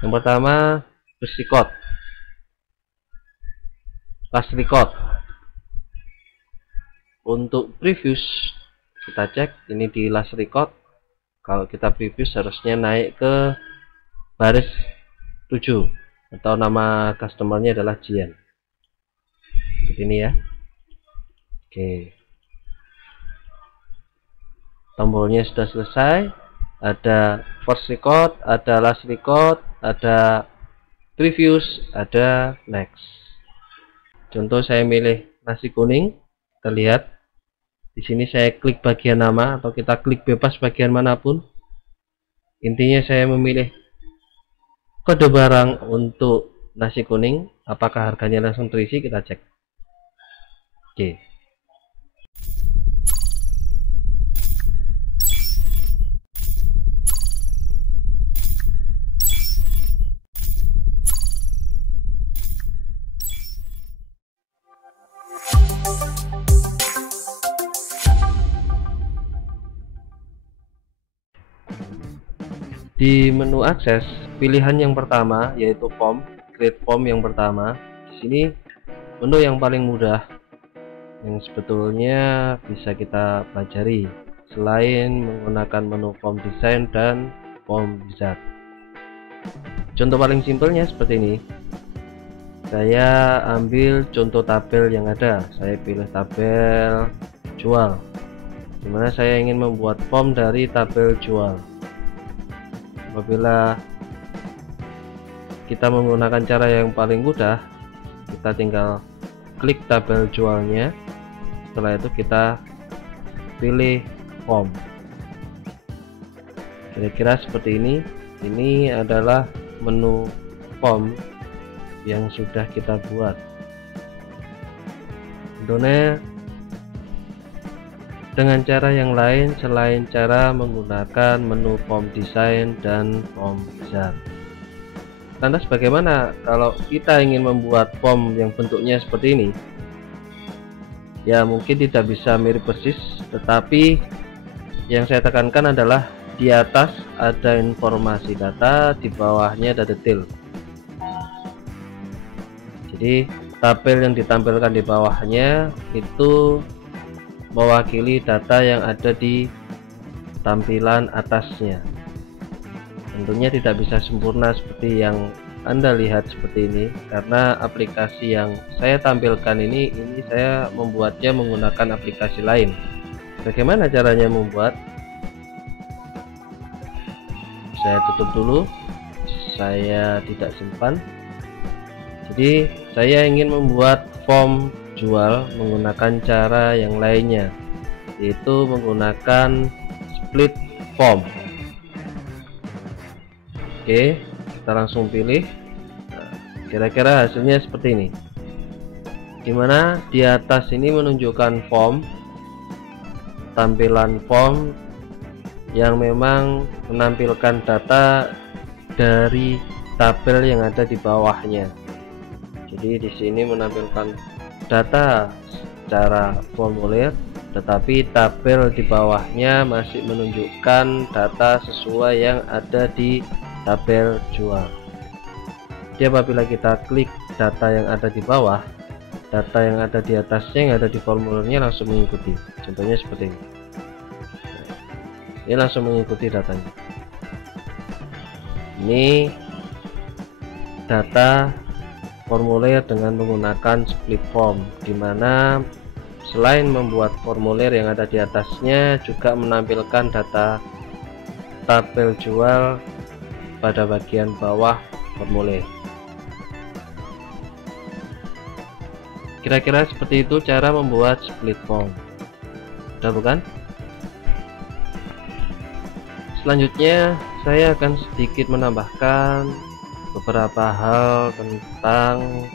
Yang pertama last record. Untuk previous kita cek ini di last record. Kalau kita previous harusnya naik ke baris 7 atau nama customernya adalah Jian. Seperti ini ya. Oke. Tombolnya sudah selesai. Ada first record, ada last record, ada previous, ada next. Contoh saya milih nasi kuning. Kita lihat di sini saya klik bagian nama atau kita klik bebas bagian manapun. Intinya saya memilih kode barang untuk nasi kuning. Apakah harganya langsung terisi? Kita cek. Oke. Di menu akses, pilihan yang pertama yaitu form, create form yang pertama. Di sini menu yang paling mudah yang sebetulnya bisa kita pelajari selain menggunakan menu form design dan form wizard. Contoh paling simpelnya seperti ini. Saya ambil contoh tabel yang ada. Saya pilih tabel jual, dimana saya ingin membuat form dari tabel jual. Apabila kita menggunakan cara yang paling mudah, kita tinggal klik tabel jualnya. Setelah itu kita pilih form. Kira-kira seperti ini. Ini adalah menu form yang sudah kita buat. Tentunya dengan cara yang lain selain cara menggunakan menu form design dan form wizard. Lantas bagaimana kalau kita ingin membuat form yang bentuknya seperti ini? Ya mungkin tidak bisa mirip persis, tetapi yang saya tekankan adalah di atas ada informasi data, di bawahnya ada detail. Jadi tabel yang ditampilkan di bawahnya itu mewakili data yang ada di tampilan atasnya. Tentunya tidak bisa sempurna seperti yang Anda lihat seperti ini, karena aplikasi yang saya tampilkan ini saya membuatnya menggunakan aplikasi lain. Bagaimana caranya membuat? Saya tutup dulu, saya tidak simpan. Jadi saya ingin membuat form jual menggunakan cara yang lainnya, yaitu menggunakan split form. Oke, kita langsung pilih. Kira-kira hasilnya seperti ini, dimana di atas ini menunjukkan form, tampilan form yang memang menampilkan data dari tabel yang ada di bawahnya. Jadi di sini menampilkan data secara formulir, tetapi tabel di bawahnya masih menunjukkan data sesuai yang ada di tabel jual. Jadi apabila kita klik data yang ada di bawah, data yang ada di atasnya yang ada di formulirnya langsung mengikuti. Contohnya seperti ini. Ini langsung mengikuti datanya. Ini data formulir dengan menggunakan split form, dimana selain membuat formulir yang ada di atasnya juga menampilkan data tabel jual pada bagian bawah formulir. Kira-kira seperti itu cara membuat split form. Sudah bukan? Selanjutnya saya akan sedikit menambahkan beberapa hal tentang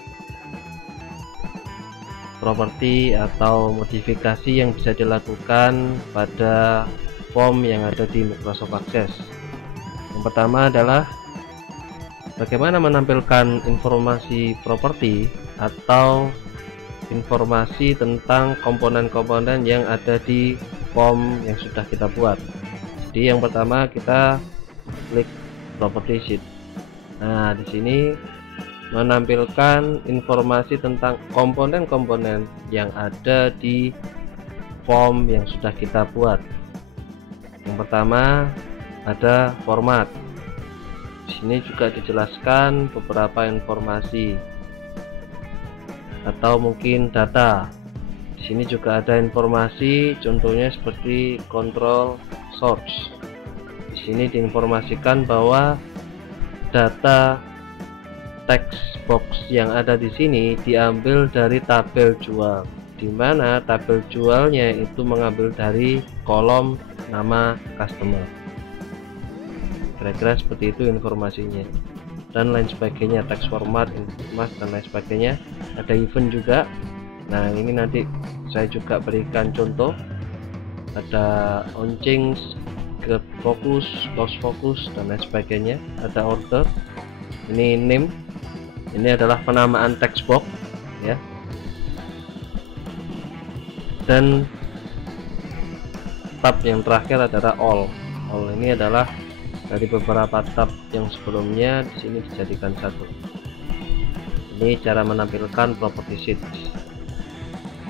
properti atau modifikasi yang bisa dilakukan pada form yang ada di Microsoft Access. Yang pertama adalah bagaimana menampilkan informasi properti atau informasi tentang komponen-komponen yang ada di form yang sudah kita buat. Jadi yang pertama kita klik property sheet. Nah, di sini menampilkan informasi tentang komponen-komponen yang ada di form yang sudah kita buat. Yang pertama ada format. Di sini juga dijelaskan beberapa informasi atau mungkin data. Di sini juga ada informasi, contohnya seperti control source. Di sini diinformasikan bahwa data text box yang ada di sini diambil dari tabel jual, di mana tabel jualnya itu mengambil dari kolom nama customer. Kira-kira seperti itu informasinya, dan lain sebagainya, text format, informasi dan lain sebagainya. Ada event juga. Nah, ini nanti saya juga berikan contoh. Ada on change, get focus, close focus dan lain sebagainya. Ada order. Ini name. Ini adalah penamaan text box ya. Dan tab yang terakhir adalah all. All ini adalah dari beberapa tab yang sebelumnya, di sini dijadikan satu. Ini cara menampilkan property sheet.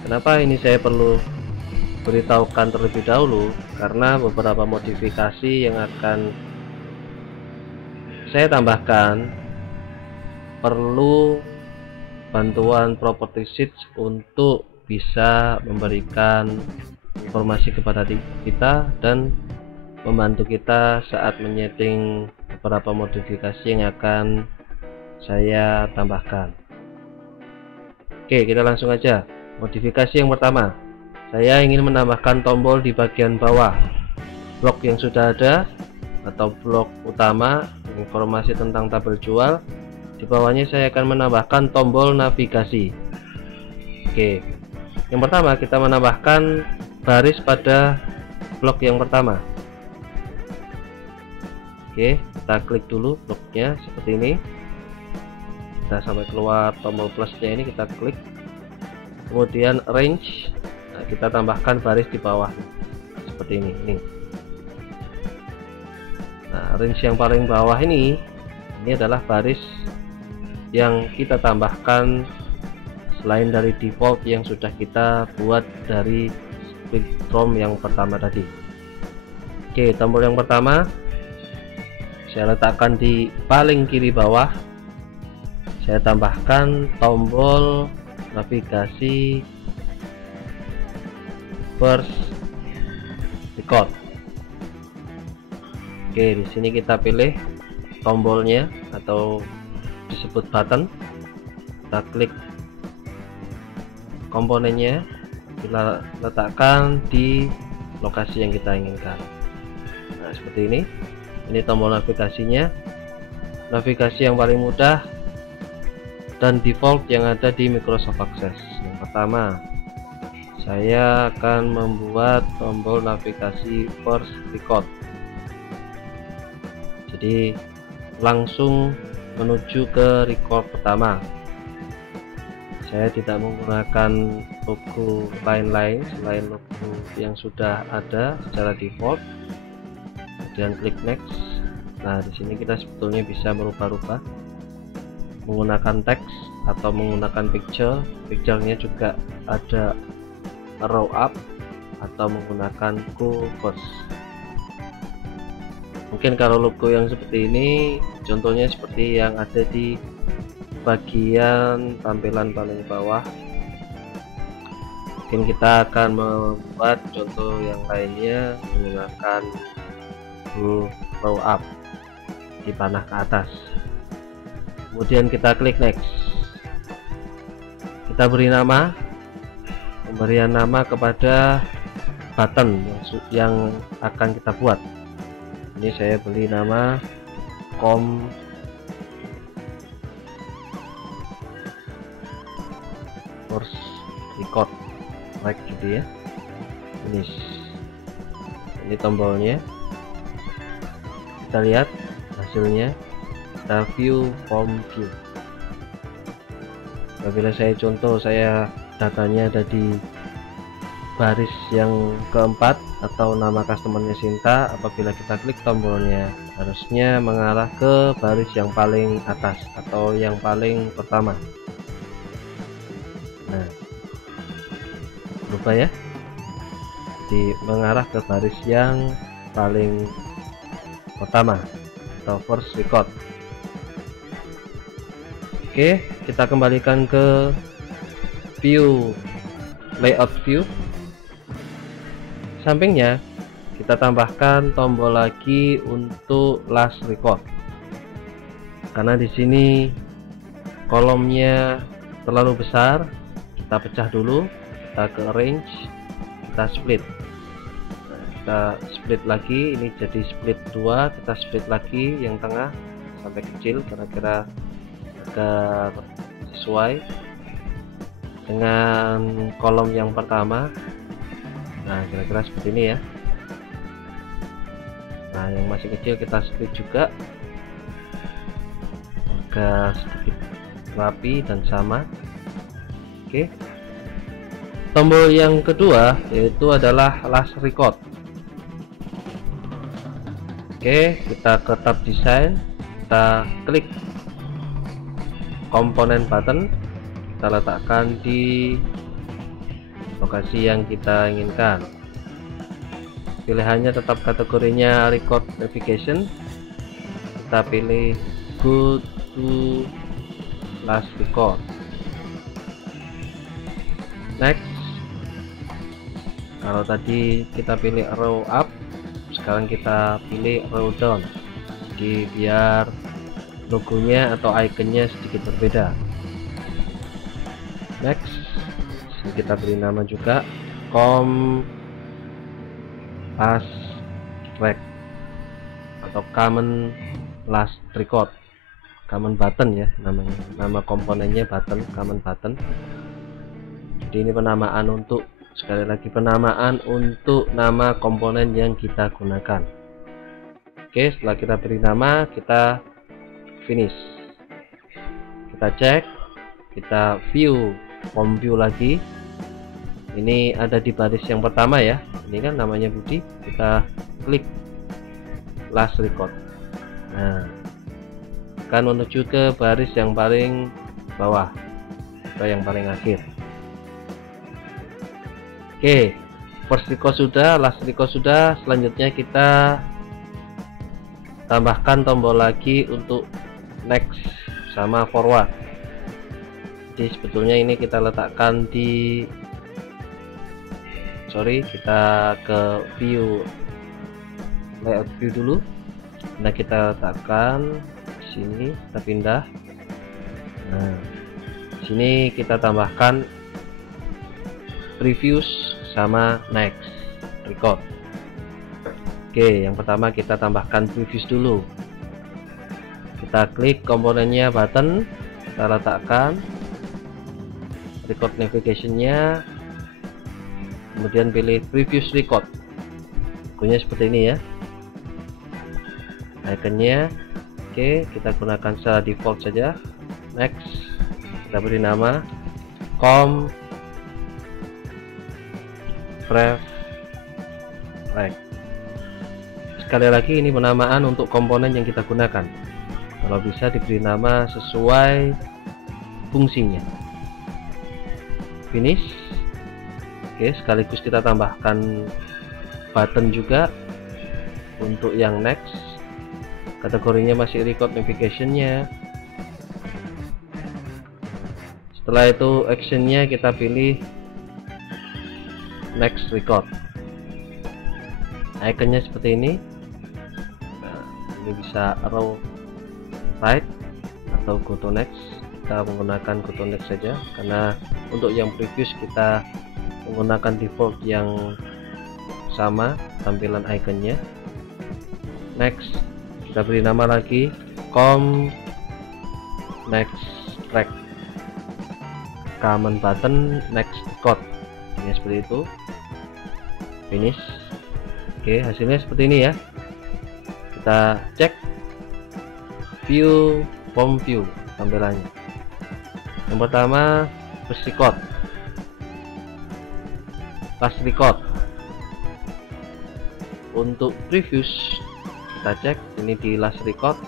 Kenapa ini saya perlu beritahukan terlebih dahulu? Karena beberapa modifikasi yang akan saya tambahkan perlu bantuan property sheet untuk bisa memberikan informasi kepada kita dan membantu kita saat menyeting beberapa modifikasi yang akan saya tambahkan. Oke, kita langsung aja. Modifikasi yang pertama, saya ingin menambahkan tombol di bagian bawah blok yang sudah ada atau blok utama informasi tentang tabel jual. Di bawahnya saya akan menambahkan tombol navigasi. Oke, yang pertama kita menambahkan baris pada blok yang pertama. Oke, kita klik dulu bloknya seperti ini. Kita sampai keluar tombol plusnya ini, kita klik. Kemudian range, nah, kita tambahkan baris di bawah seperti ini. Nah, range yang paling bawah ini adalah baris yang kita tambahkan selain dari default yang sudah kita buat dari split from yang pertama tadi. Oke, tombol yang pertama saya letakkan di paling kiri bawah. Saya tambahkan tombol navigasi first record. Oke, di sini kita pilih tombolnya atau disebut button. Kita klik komponennya, kita letakkan di lokasi yang kita inginkan. Nah, seperti ini. Ini tombol navigasinya. Navigasi yang paling mudah dan default yang ada di Microsoft Access. Yang pertama, saya akan membuat tombol navigasi first record. Jadi langsung menuju ke record pertama. Saya tidak menggunakan logo lain-lain selain logo yang sudah ada secara default. Kemudian klik next. Nah, di sini kita sebetulnya bisa merubah-rubah menggunakan teks atau menggunakan picture. Picture-nya juga ada row up atau menggunakan go first. Mungkin kalau logo yang seperti ini contohnya seperti yang ada di bagian tampilan paling bawah. Mungkin kita akan membuat contoh yang lainnya menggunakan row up di panah ke atas. Kemudian kita klik next. Kita beri nama, pemberian nama kepada button yang akan kita buat. Ini saya beri nama first record like gitu ya. Ini tombolnya. Kita lihat hasilnya. Kita view form view. Apabila saya contoh, saya datanya ada di baris yang keempat atau nama customernya Sinta. Apabila kita klik tombolnya harusnya mengarah ke baris yang paling atas atau yang paling pertama. Nah, lupa ya, di mengarah ke baris yang paling pertama atau first record. Oke, kita kembalikan ke view, layout view. Sampingnya kita tambahkan tombol lagi untuk last record, karena di sini kolomnya terlalu besar. Kita pecah dulu, kita ke arrange, kita split. Kita split lagi, ini jadi split 2. Kita split lagi yang tengah sampai kecil kira-kira agar sesuai dengan kolom yang pertama. Nah, kira-kira seperti ini ya. Nah, yang masih kecil kita split juga agar sedikit rapi dan sama. Oke, tombol yang kedua yaitu adalah last record. Oke, kita ke tab desain, kita klik komponen button, kita letakkan di lokasi yang kita inginkan. Pilihannya tetap kategorinya record navigation. Kita pilih go to last record. Next. Kalau tadi kita pilih row up, sekarang kita pilih row down. Jadi biar logonya atau ikonnya sedikit berbeda. Next. Kita beri nama juga last track atau common last record, common button ya namanya, nama komponennya button, common button. Jadi ini penamaan untuk, sekali lagi penamaan untuk nama komponen yang kita gunakan. Oke, setelah kita beri nama, kita finish, kita cek, kita view, home view lagi. Ini ada di baris yang pertama ya, ini kan namanya Budi. Kita klik last record. Nah, akan menuju ke baris yang paling bawah atau yang paling akhir. Oke, first record sudah, last record sudah. Selanjutnya kita tambahkan tombol lagi untuk next sama forward. Jadi sebetulnya ini kita letakkan di, kita ke view, layout view dulu. Nah, kita letakkan di sini, kita pindah. Nah, sini kita tambahkan previews sama next record. Oke, yang pertama kita tambahkan previews dulu. Kita klik komponennya button, kita letakkan record navigation-nya, kemudian pilih previous record. Logonya seperti ini ya, ikonnya. Oke, kita gunakan secara default saja. Next, kita beri nama ref. Sekali lagi ini penamaan untuk komponen yang kita gunakan. Kalau bisa diberi nama sesuai fungsinya. Finish. Oke, sekaligus kita tambahkan button juga untuk yang next. Kategorinya masih record navigation-nya. Setelah itu actionnya kita pilih next record. Ikonnya seperti ini. Nah, ini bisa arrow right atau go to next. Kita menggunakan go to next saja, karena untuk yang previous kita menggunakan default yang sama tampilan ikonnya. Next, kita beri nama lagi next track, common button next record. Ini seperti itu. Finish. Oke, hasilnya seperti ini ya. Kita cek view, home view tampilannya. Yang pertama first record, last record. Untuk previews kita cek ini di last record.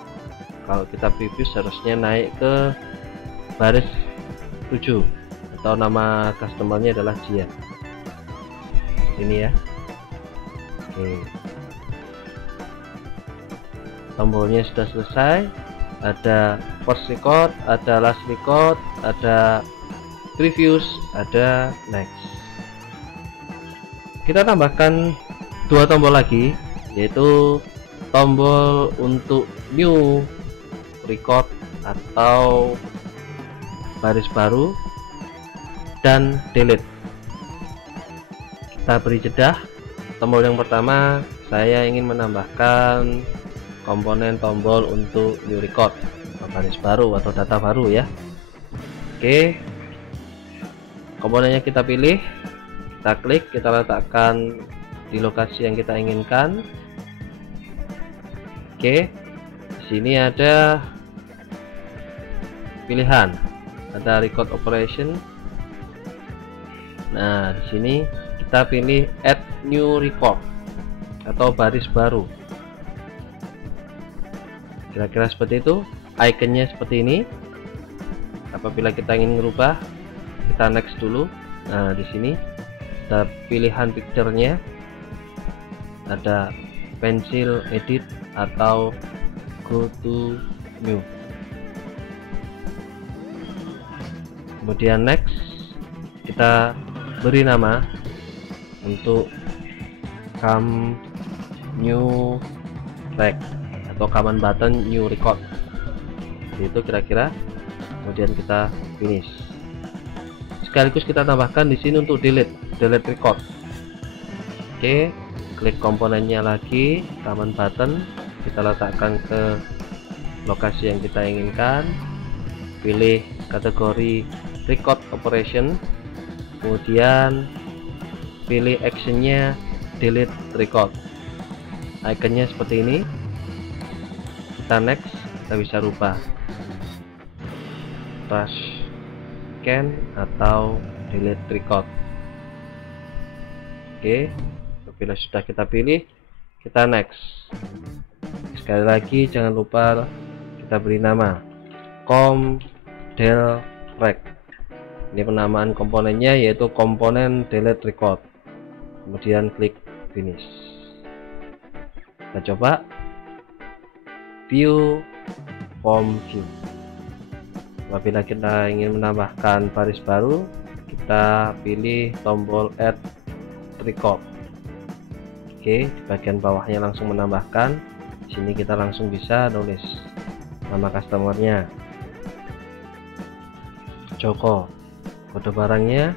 Kalau kita preview seharusnya naik ke baris 7 atau nama customernya adalah Jia. Ini ya. Oke, tombolnya sudah selesai. Ada first record, ada last record, ada previews, ada next. Kita tambahkan 2 tombol lagi, yaitu tombol untuk new record atau baris baru dan delete. Kita beri jeda. Tombol yang pertama, saya ingin menambahkan komponen tombol untuk new record, baris baru atau data baru ya. Oke, komponennya kita pilih, kita klik, kita letakkan di lokasi yang kita inginkan. Oke, di sini ada pilihan, ada record operation. Nah, di sini kita pilih add new record atau baris baru. Kira-kira seperti itu, ikonnya seperti ini. Apabila kita ingin merubah, kita next dulu. Nah, di sini ada pilihan picture-nya, ada pencil edit atau go to new. Kemudian next, kita beri nama untuk come new track atau command button new record. Itu kira-kira. Kemudian kita finish. Sekaligus kita tambahkan di sini untuk delete record. Oke, klik komponennya lagi, command button, kita letakkan ke lokasi yang kita inginkan. Pilih kategori record operation, kemudian pilih actionnya delete record. Ikonnya seperti ini. Kita next, kita bisa rubah trash can atau delete record. Oke, bila sudah kita pilih, kita next. Sekali lagi jangan lupa kita beri nama com del rec. Ini penamaan komponennya yaitu komponen delete record. Kemudian klik finish. Kita coba view form view. Apabila kita ingin menambahkan baris baru, kita pilih tombol add record. Oke, di bagian bawahnya langsung menambahkan. Di sini kita langsung bisa nulis nama customernya, Joko. Kode barangnya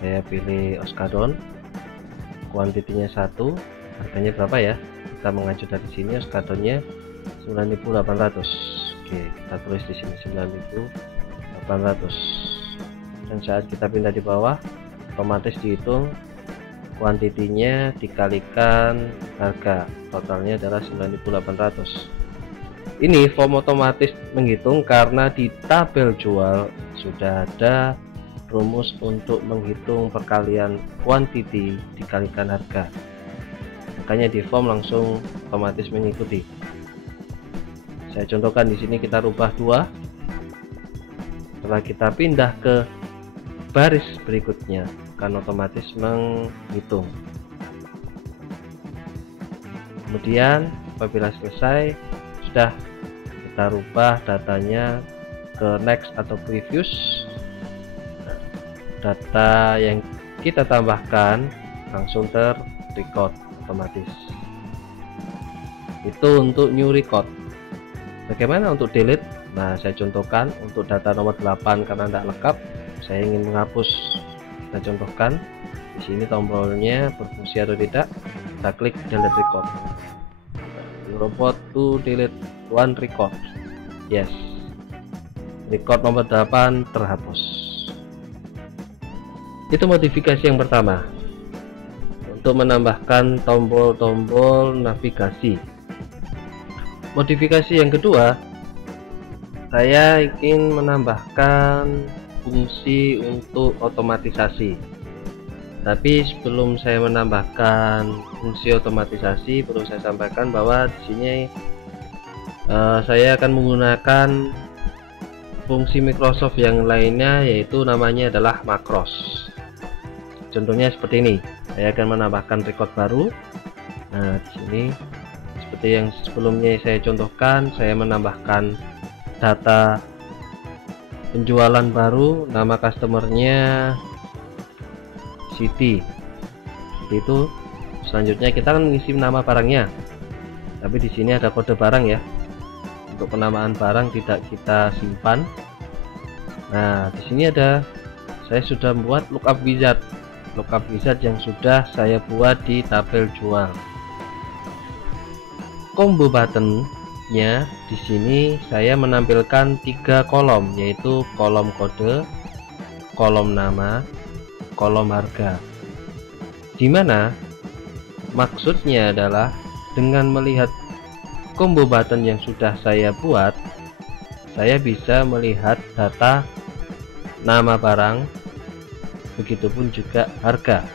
saya pilih Oskadon, kuantitinya 1, harganya berapa ya, kita mengacu dari sini. Oskadonnya 9.800. Oke, kita tulis di sini 9.800. Dan saat kita pindah di bawah, otomatis dihitung kuantitinya dikalikan harga, totalnya adalah 9.800. Ini form otomatis menghitung karena di tabel jual sudah ada rumus untuk menghitung perkalian kuantiti dikalikan harga. Makanya di form langsung otomatis mengikuti. Saya contohkan di sini, kita rubah 2. Setelah kita pindah ke baris berikutnya, akan otomatis menghitung. Kemudian apabila selesai, sudah kita rubah datanya ke next atau previews. Data yang kita tambahkan langsung ter-record otomatis. Itu untuk new record. Bagaimana untuk delete? Nah, saya contohkan untuk data nomor 8 karena tidak lengkap, saya ingin menghapus. Kita contohkan di sini tombolnya berfungsi atau tidak. Kita klik delete record. Robot to delete one record. Yes. Record nomor 8 terhapus. Itu modifikasi yang pertama untuk menambahkan tombol-tombol navigasi. Modifikasi yang kedua, saya ingin menambahkan fungsi untuk otomatisasi Tapi sebelum saya menambahkan fungsi otomatisasi, perlu saya sampaikan bahwa di sini saya akan menggunakan fungsi Microsoft yang lainnya, yaitu namanya adalah makros. Contohnya seperti ini, saya akan menambahkan record baru. Nah, di sini seperti yang sebelumnya saya contohkan, saya menambahkan data penjualan baru, nama customernya Siti. Seperti itu. Selanjutnya kita akan mengisi nama barangnya. Tapi di sini ada kode barang ya. Untuk penamaan barang tidak kita simpan. Nah, di sini ada, saya sudah membuat lookup wizard. Lookup wizard yang sudah saya buat di tabel jual. Combo buttonnya di sini saya menampilkan 3 kolom, yaitu kolom kode, kolom nama, kolom harga. Dimana maksudnya adalah dengan melihat combo button yang sudah saya buat, saya bisa melihat data nama barang, begitupun juga harga.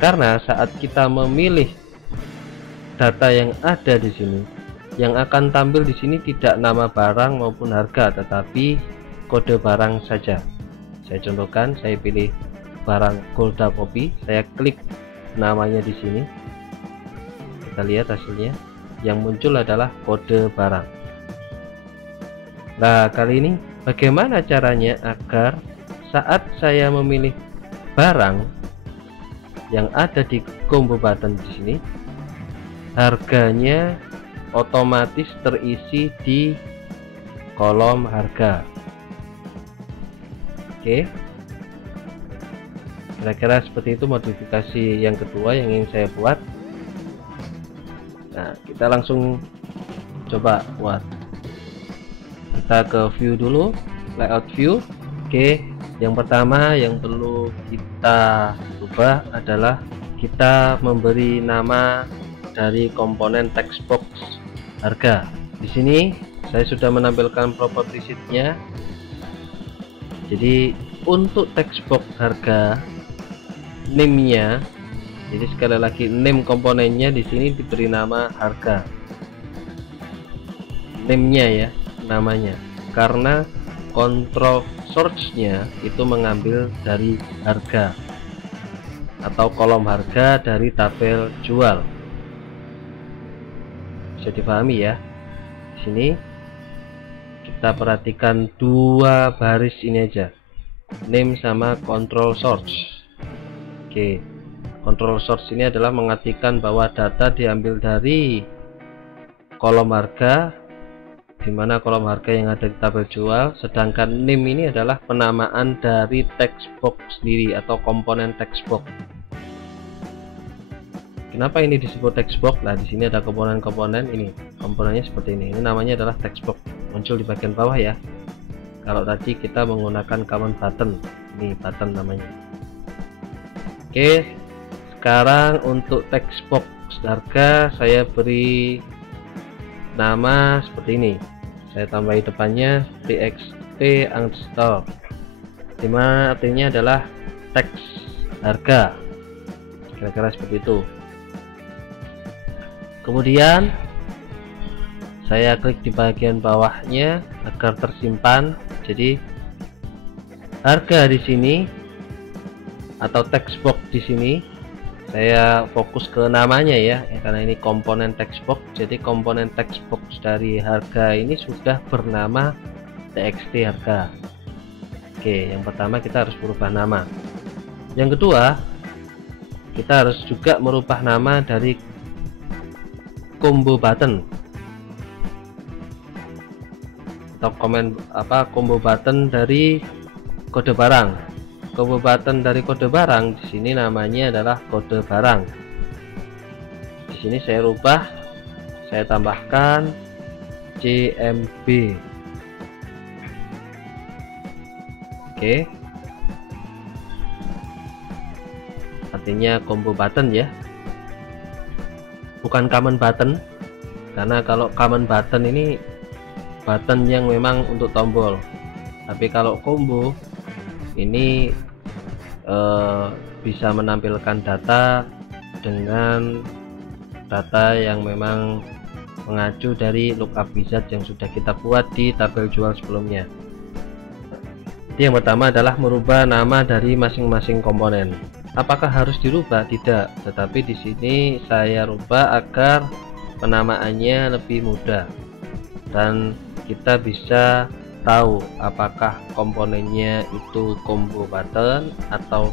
Karena saat kita memilih data yang ada di sini, yang akan tampil di sini tidak nama barang maupun harga, tetapi kode barang saja. Saya contohkan, saya pilih barang Golda Poppy, saya klik namanya di sini. Kita lihat hasilnya, yang muncul adalah kode barang. Nah, kali ini bagaimana caranya agar saat saya memilih barang yang ada di combo button di sini, harganya otomatis terisi di kolom harga. Oke, kira-kira seperti itu modifikasi yang kedua yang ingin saya buat. Nah, kita langsung coba buat. Kita ke view dulu, layout view. Oke, yang pertama yang perlu kita ubah adalah kita memberi nama dari komponen text box harga. Di sini saya sudah menampilkan property sheet-nya. Jadi untuk text box harga, name-nya, jadi sekali lagi name komponennya di sini diberi nama harga. Name-nya ya, namanya. Karena control source-nya itu mengambil dari harga atau kolom harga dari tabel jual. Bisa dipahami ya. Di sini kita perhatikan 2 baris ini aja, name sama control source. Oke, control source ini adalah mengartikan bahwa data diambil dari kolom harga, dimana kolom harga yang ada di tabel jual, sedangkan name ini adalah penamaan dari text box sendiri atau komponen text box. Kenapa ini disebut text box? Nah, di sini ada komponen-komponen ini. Komponennya seperti ini. Ini namanya adalah text box. Muncul di bagian bawah ya. Kalau tadi kita menggunakan common button. Ini button namanya. Oke, sekarang untuk text box harga saya beri nama seperti ini. Saya tambahi depannya txt underscore, dimana artinya adalah teks harga. Kira-kira seperti itu. Kemudian saya klik di bagian bawahnya agar tersimpan. Jadi harga di sini atau text box di sini saya fokus ke namanya ya, karena ini komponen text box. Jadi komponen text box dari harga ini sudah bernama txt harga. Oke, yang pertama kita harus merubah nama. Yang kedua, kita harus juga merubah nama dari combo button atau combo button dari kode barang. Combo button dari kode barang di sini namanya adalah kode barang. Di sini saya rubah, saya tambahkan CMB. Oke, artinya combo button ya, bukan common button. Karena kalau common button ini button yang memang untuk tombol, tapi kalau combo ini bisa menampilkan data dengan data yang memang mengacu dari lookup wizard yang sudah kita buat di tabel jual sebelumnya. Yang pertama adalah merubah nama dari masing-masing komponen. Apakah harus dirubah? Tidak, tetapi di sini saya rubah agar penamaannya lebih mudah dan kita bisa tahu apakah komponennya itu combo button atau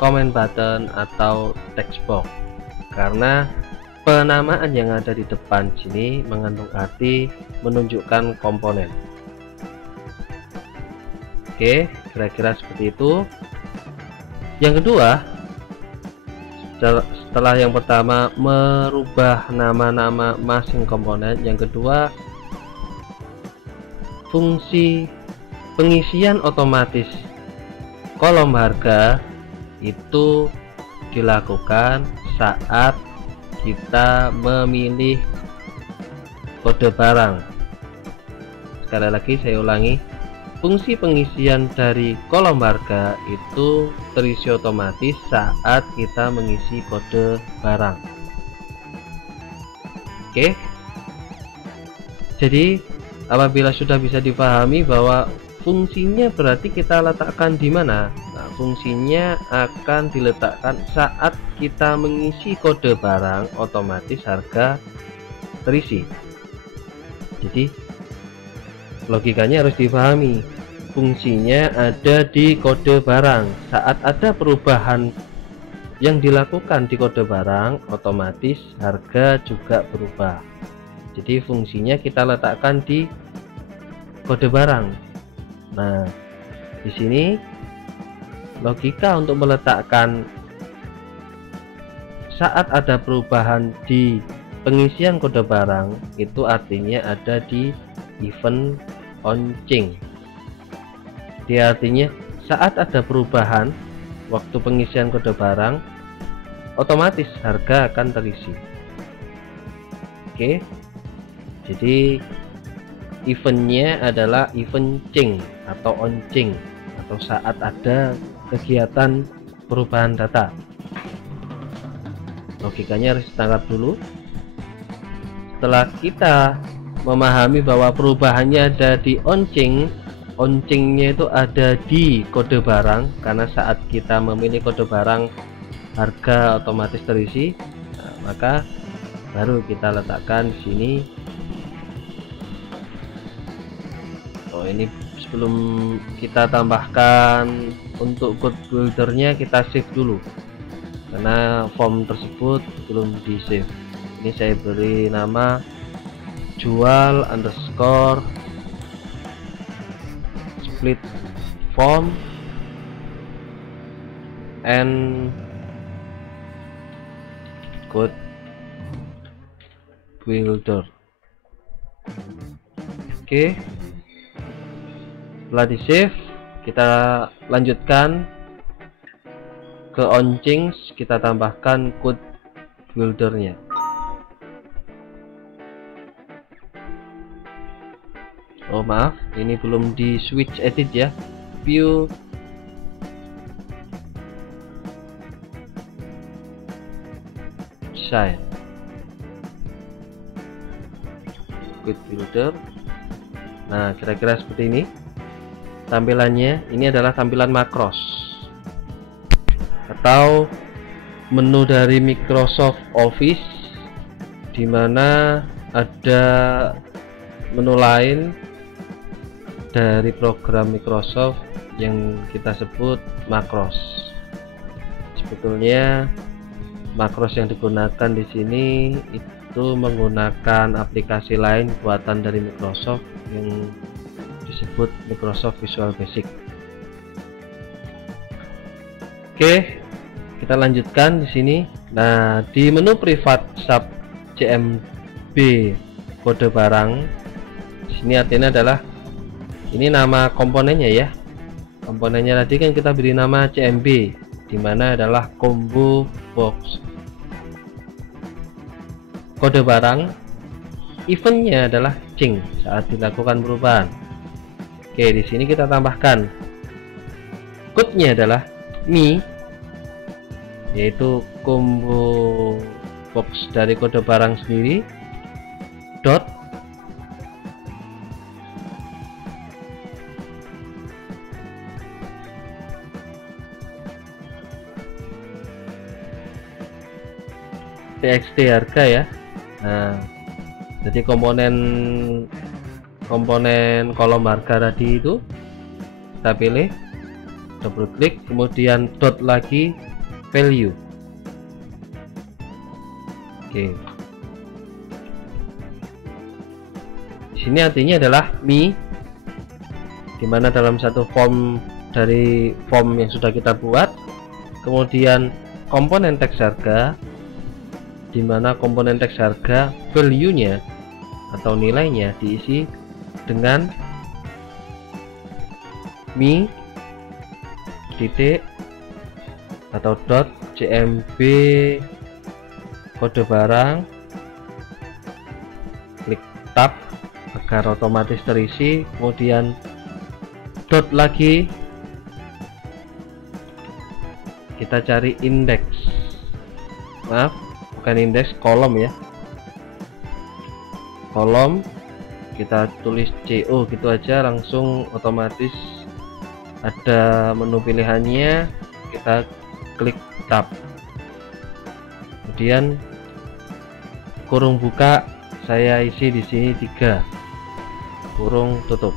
comment button atau text box, karena penamaan yang ada di depan sini mengandung arti menunjukkan komponen. Oke, kira-kira seperti itu. Yang kedua, setelah yang pertama merubah nama-nama masing komponen, yang kedua fungsi pengisian otomatis kolom harga itu dilakukan saat kita memilih kode barang. Sekali lagi saya ulangi, fungsi pengisian dari kolom harga itu terisi otomatis saat kita mengisi kode barang. Oke, jadi apabila sudah bisa dipahami bahwa fungsinya berarti kita letakkan di mana. Nah, fungsinya akan diletakkan saat kita mengisi kode barang, otomatis harga terisi. Jadi logikanya harus dipahami, fungsinya ada di kode barang. Saat ada perubahan yang dilakukan di kode barang, otomatis harga juga berubah. Jadi fungsinya kita letakkan di kode barang. Nah, di sini logika untuk meletakkan saat ada perubahan di pengisian kode barang itu artinya ada di event on-change. Dia artinya saat ada perubahan waktu pengisian kode barang, otomatis harga akan terisi. Oke, jadi eventnya adalah event change atau on change, atau saat ada kegiatan perubahan data. Logikanya harus ditangkap dulu. Setelah kita memahami bahwa perubahannya ada di on change-nya itu ada di kode barang, karena saat kita memilih kode barang harga otomatis terisi. Nah, maka baru kita letakkan di sini. Oh, ini sebelum kita tambahkan untuk code buildernya, kita save dulu karena form tersebut belum di save. Ini saya beri nama jual underscore split form and code builder. Oke, setelah di save kita lanjutkan ke on change, kita tambahkan code buildernya. Oh maaf, ini belum di switch edit ya, view side code builder. Nah, kira-kira seperti ini tampilannya. Ini adalah tampilan makros atau menu dari Microsoft Office, di mana ada menu lain dari program Microsoft yang kita sebut makros. Sebetulnya makros yang digunakan di sini itu menggunakan aplikasi lain buatan dari Microsoft yang disebut Microsoft Visual Basic. Oke, kita lanjutkan di sini. Nah, di menu privat sub CMB kode barang, di sini artinya adalah ini nama komponennya ya. Komponennya tadi kan kita beri nama CMB, di mana adalah combo box. Kode barang, eventnya adalah change saat dilakukan perubahan. Oke, di sini kita tambahkan code-nya adalah Mi, yaitu combo box dari kode barang sendiri, dot txt harga ya. Nah, jadi komponen kolom harga tadi itu kita pilih, double klik, kemudian dot lagi value. Oke, di sini artinya adalah Mi, dimana dalam satu form dari form yang sudah kita buat, kemudian komponen teks harga, dimana komponen teks harga value nya atau nilainya diisi dengan Mi titik atau dot cmb kode barang, klik tab agar otomatis terisi, kemudian dot lagi, kita cari indeks, maaf bukan indeks, kolom ya, kolom, kita tulis CO gitu aja, langsung otomatis ada menu pilihannya, kita klik tab, kemudian kurung buka saya isi di sini 3, kurung tutup.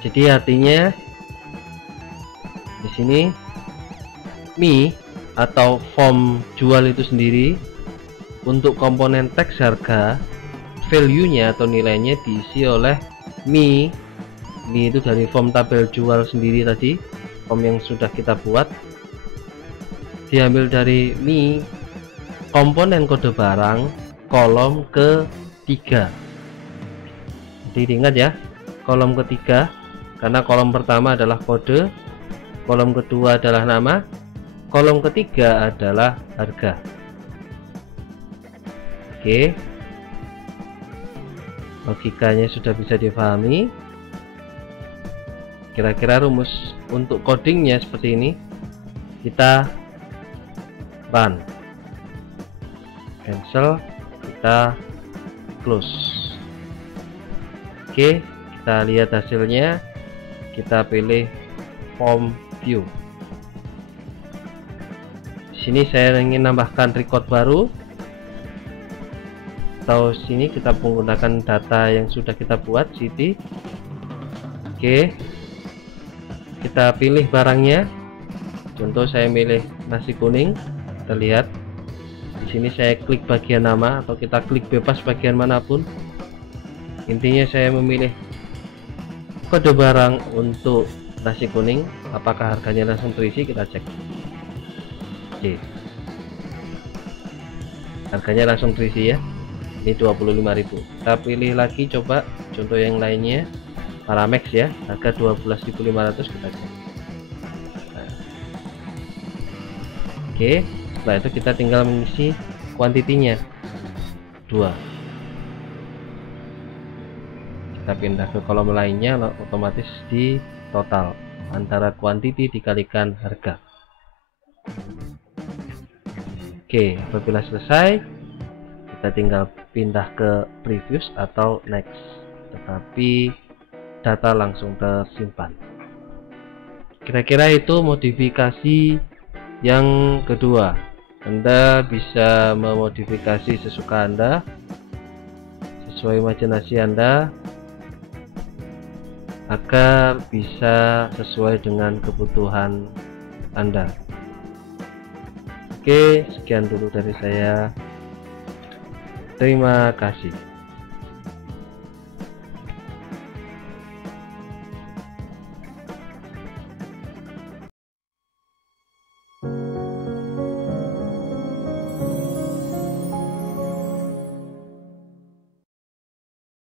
Jadi artinya di sini Mi atau form jual itu sendiri untuk komponen teks harga, value nya atau nilainya diisi oleh Mi. Mi itu dari form tabel jual sendiri tadi, form yang sudah kita buat, diambil dari Mi komponen kode barang kolom ketiga. Jadi diingat ya, kolom ketiga, karena kolom pertama adalah kode, kolom kedua adalah nama, kolom ketiga adalah harga. Oke, logikanya sudah bisa dipahami. Kira-kira rumus untuk codingnya seperti ini, kita run, cancel, kita close. Oke, kita lihat hasilnya, kita pilih form view. Di sini saya ingin nambahkan record baru, atau sini kita menggunakan data yang sudah kita buat, city. Oke, kita pilih barangnya, contoh saya milih nasi kuning, kita lihat di sini saya klik bagian nama, atau kita klik bebas bagian manapun, intinya saya memilih kode barang untuk nasi kuning, apakah harganya langsung terisi, kita cek. Oke, harganya langsung terisi ya, ini 25.000. kita pilih lagi, coba contoh yang lainnya, Paramex ya, harga 12.500, kita cek. Nah, oke, setelah itu kita tinggal mengisi kuantitinya 2. Kita pindah ke kolom lainnya, otomatis di total antara kuantiti dikalikan harga. Oke, apabila selesai kita tinggal pindah ke previous atau next, tetapi data langsung tersimpan. Kira-kira itu modifikasi yang kedua. Anda bisa memodifikasi sesuka Anda, sesuai imajinasi Anda, agar bisa sesuai dengan kebutuhan Anda. Oke, sekian dulu dari saya. Terima kasih.